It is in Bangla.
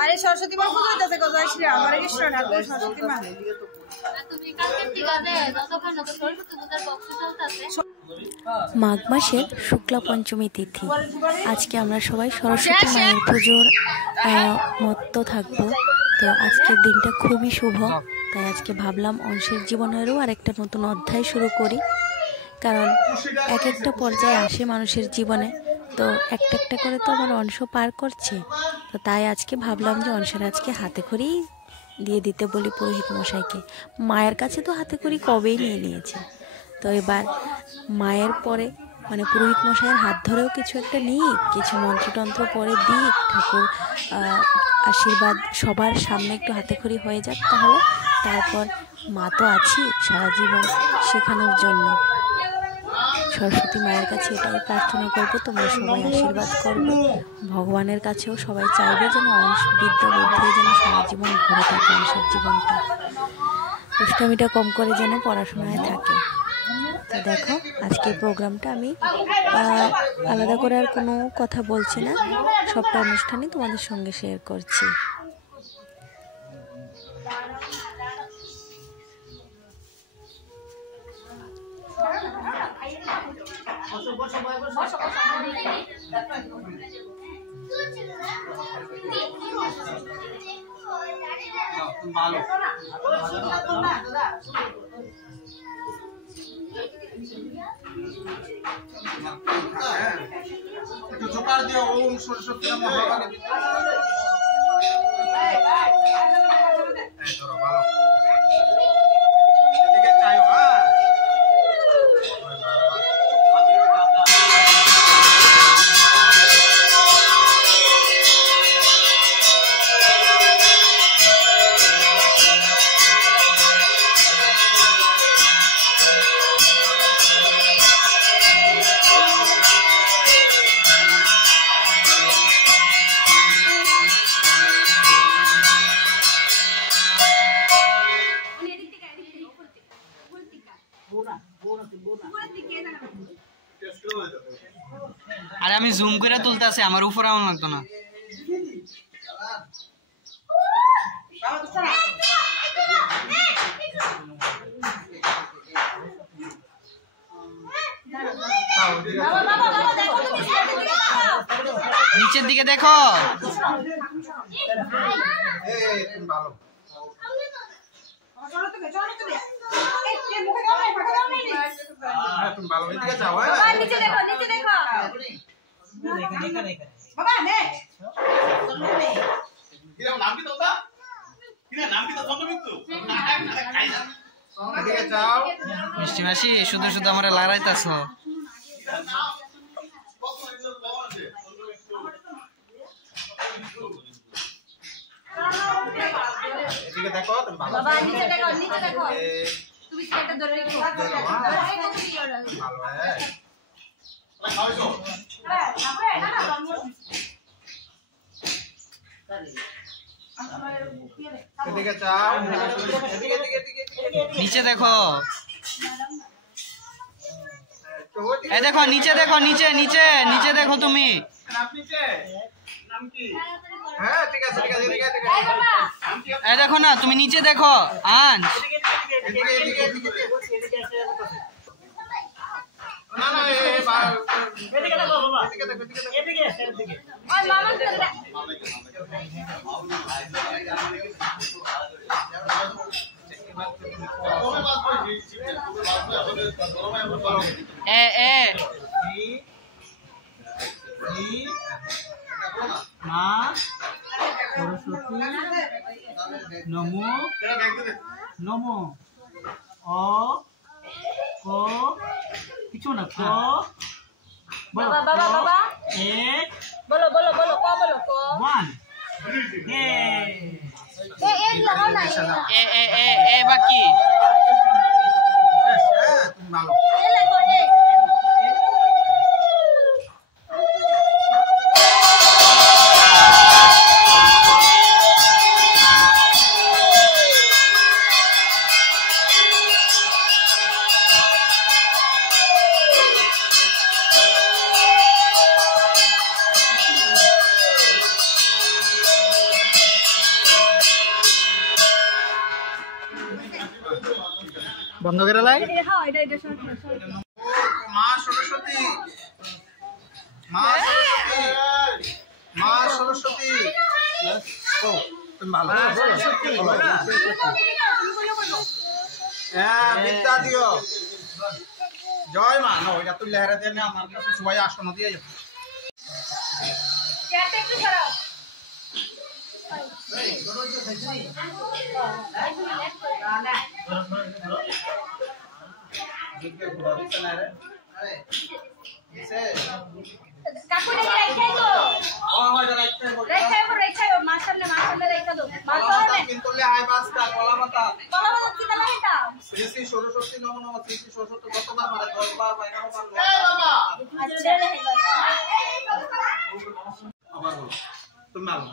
আরে সরস্বতী মা পুজো হইতাছে গো জয়শ্রী আমার কৃষ্ণ ঠাকুর সরস্বতী মা মাঘ মাসের শুক্লা পঞ্চমী তিথি। আজকে আমরা সবাই সরস্বতী মায়ের পুজোর মত্ত থাকবো। তো আজকের দিনটা খুবই শুভ, তাই আজকে ভাবলাম অংশের জীবনেরও আরেকটা নতুন অধ্যায় শুরু করি। কারণ এক একটা পর্যায়ে আসে মানুষের জীবনে, তো একটা একটা করে তো আমার অংশ পার করছে। তো তাই আজকে ভাবলাম যে অংশের আজকে হাতে খড়ি দিয়ে দিতে বলি পুরোহিত মশাইকে। মায়ের কাছে তো হাতে খড়ি কবেই নিয়ে নিয়েছে, তো এবার মায়ের পরে মানে পুরোহিত মশাইয়ের হাত ধরেও কিছু একটা নিই, কিছু মন্ত্রতন্ত্র পরে দিই, ঠাকুর আশীর্বাদ সবার সামনে একটু হাতে খড়ি হয়ে যাক, তাহলে তারপর মা তো আছি সারা জীবন শেখানোর জন্য। সরস্বতী মায়ের কাছে এটাই প্রার্থনা করবো, তোমরা সবাই আশীর্বাদ করবে। ভগবানের কাছেও সবাই চাইবে যেন অংশ বিদ্যা বুদ্ধি যেন সারা জীবন ভরে থাকে, অংশের জীবনটা দুষ্টামিটা কম করে যেন পড়াশোনায় থাকে। তো দেখো আজকের প্রোগ্রামটা আমি আলাদা করে আর কোনো কথা বলছি না, সবটা অনুষ্ঠানই তোমাদের সঙ্গে শেয়ার করছি। আরে আমি জুম করে তুলতেছি, আমার উপরে আউন লাগতো না। নিচের দিকে দেখো। মিষ্টি মাসি শুধু শুধু আমার লড়াইতেছ। নিচে দেখো, এই দেখো নিচে দেখো, নিচে নিচে নিচে দেখো তুমি। এই দেখো না, তুমি নিচে দেখো। আন মা সরস্বতী নমো নমো অ ক কিছু না ক বলো বাবা এক বলো বলো বলো ক বলো ক ওয়ান এ লাগাও না এ বাকি ভালো বন্ধ করে লাই। হ্যাঁ এটা সরস্বতী। মা সরস্বতী, মা সরস্বতী, মা সরস্বতী। ও তুমি ভালো হ্যাঁ বিদ্যা দিও। জয় মা। না ওইটা তুই লেহারা দিয়ে নে, আমার কাছে সবাই আসন দিয়ে যাবে। শ্রী শ্রী সরস্বতী নম নম। শ্রী শ্রী সরস্বতী কতবার মানে 10 বার বা 11 বার। আবার বলো তুমি ভালো।